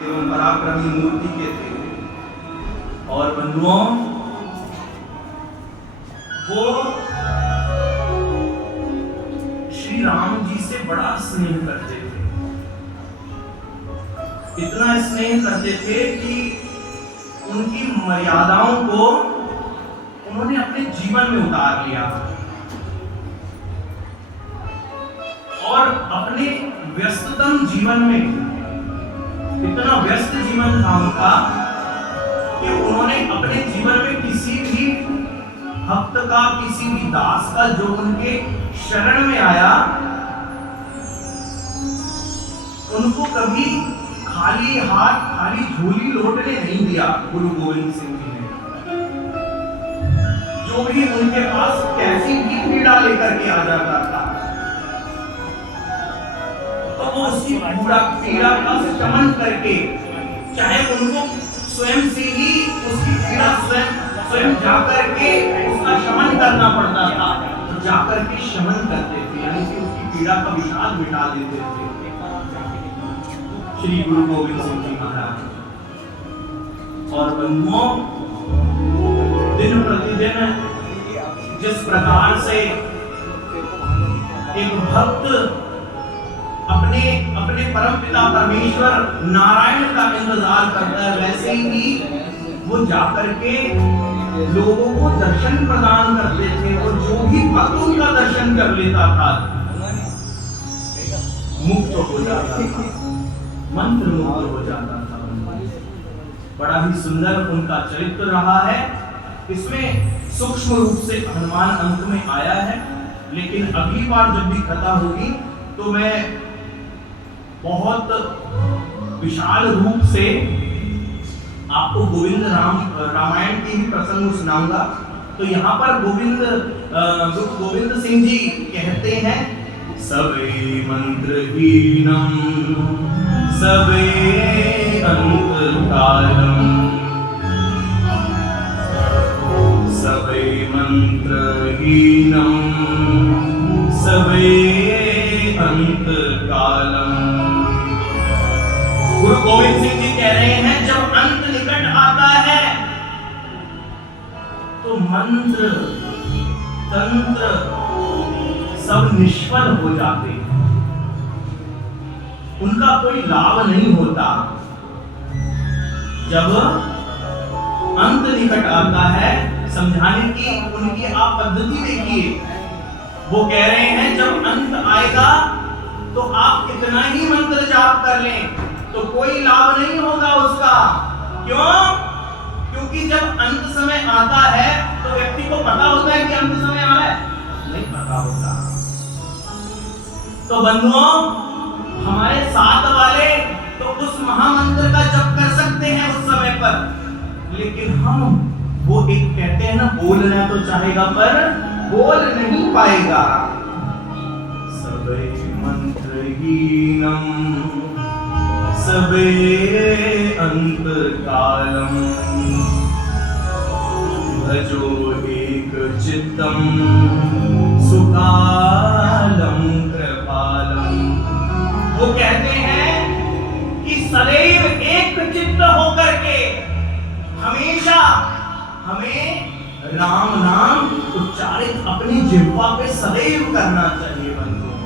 एवं पराक्रमी मूर्ति के थे। और बंधुओं, वो श्री राम जी से बड़ा स्नेह करते थे। इतना स्नेह करते थे कि उनकी मर्यादाओं को उन्होंने अपने जीवन में उतार लिया और अपने व्यस्ततम जीवन में, इतना व्यस्त जीवन था उनका कि उन्होंने अपने जीवन में किसी भी भक्त का, किसी भी दास का जो उनके शरण में आया, उनको कभी खाली हाथ, खाली झोली लौटने नहीं दिया। गुरु गोविंद सिंह जी ने जो भी उनके पास कैसी भी पीड़ा लेकर के आ जाता था, तो वो उसकी पूरा पीड़ा का शमन करके, चाहे उनको स्वयं से ही उसकी पीड़ा स्वयं जाकर के उसका शमन करना पड़ता था, तो जाकर के शमन करते थे, यानी कि उसकी पीड़ा का विषाद मिटा देते थे श्री गुरु गोविंद सिंह जी महाराज। और बंधुओं, दिन प्रतिदिन जिस प्रकार से एक भक्त अपने परम पिता परमेश्वर नारायण का इंतजार करता है, वैसे ही वो जाकर के लोगों को दर्शन प्रदान करते थे। और जो भी भक्त उनका दर्शन कर लेता था, मुक्त हो जाता था, मंत्र मुक्त हो जाता था। बड़ा ही सुंदर उनका चरित्र रहा है। इसमें सूक्ष्म रूप से हनुमान अंक में आया है, लेकिन अगली बार जब भी कथा होगी तो मैं बहुत विशाल रूप से आपको गोविंद रामायण के ही प्रसंग सुनाऊंगा। तो यहाँ पर गोविंद सिंह जी कहते हैं, सबे मंत्रहीनम सबे अंतकालम, सबे मंत्रहीनम सबे अंतकालम। गुरु गोविंद सिंह जी कह रहे हैं, जब अंत निकट आता है तो मंत्र तंत्र सब निष्फल हो जाते हैं, उनका कोई लाभ नहीं होता। जब अंत निकट आता है, समझाने की उनकी आप पद्धति देखिए। वो कह रहे हैं, जब अंत आएगा तो आप कितना ही मंत्र जाप कर लें तो कोई लाभ नहीं होगा उसका। क्यों? क्योंकि जब अंत समय आता है तो व्यक्ति को पता होता है कि अंत समय आ रहा है? नहीं पता होता। तो बंधुओं, हमारे साथ वाले तो उस महामंत्र का जप कर सकते हैं उस समय पर, लेकिन हम वो एक कहते हैं ना, बोलना तो चाहेगा पर बोल नहीं पाएगा। सबे मंत्रहीनम सबे अंतकालम, भजो एक चित्तम सुकालम कृपालम। वो कहते हैं कि सदैव एक चित्त होकर के हमेशा हमें राम नाम उच्चारित अपनी जिह्वा पे सदैव करना चाहिए। बंधुओं,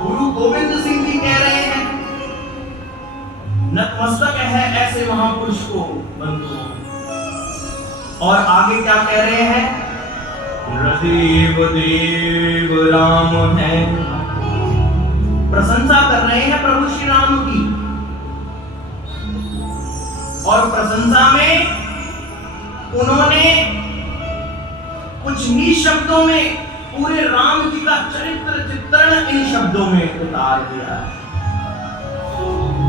गुरु गोविंद सिंह जी कह रहे हैं, नतमस्तक है ऐसे महापुरुष को। बंधुओं, और आगे क्या कह रहे हैं? नृदेव देव राम है, प्रशंसा कर रहे हैं प्रभु श्री राम की। और प्रशंसा में उन्होंने कुछ ही शब्दों में पूरे राम जी का चरित्र चित्रण इन शब्दों में उतार दिया।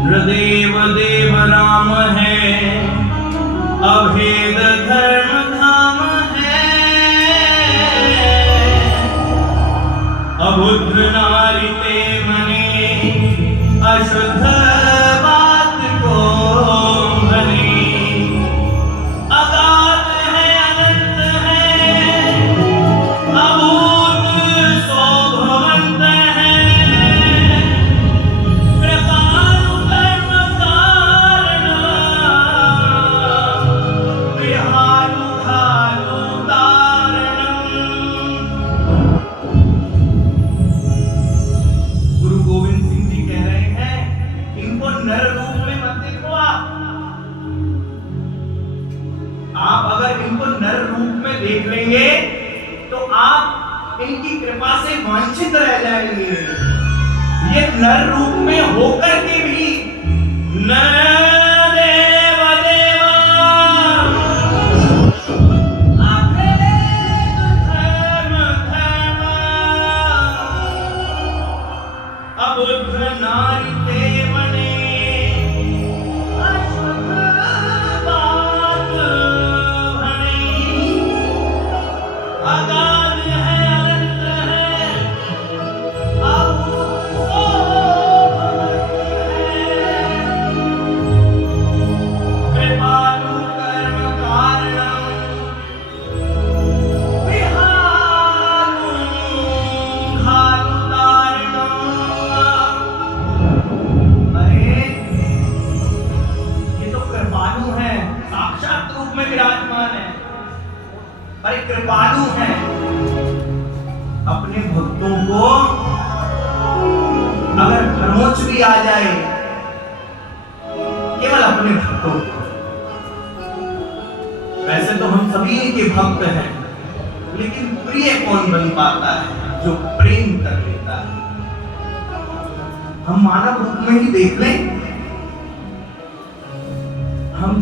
नृदेव देव राम है, अभेद धर्म धाम है, अबुद्ध नारी ते मने अशुद्ध बात को बने, अगाध है अनंत है, अभूत शोभवंत है, कृपालु कर्मकार नर रूप में मत देखो आप अगर इनको नर रूप में देख लेंगे तो आप इनकी कृपा से वांछित रह जाएंगे। ये नर रूप में होकर के भी न देव देवा अबुद्ध नारी देवने अश्वत्थ बात भनी अगाध है अनंत है अभूत कृपालु कर्म कारणम विहारु घालु तारणम। अरे ये तो कृपालु है, साक्षात रूप में विराजमान है। अरे कृपालु है, अपने भक्तों को अगर खरोच भी आ जाए, केवल अपने भक्तों को, वैसे तो हम सभी के भक्त हैं, लेकिन प्रिय कौन बन पाता है? जो प्रेम कर लेता है। हम मानव रूप में ही देख लें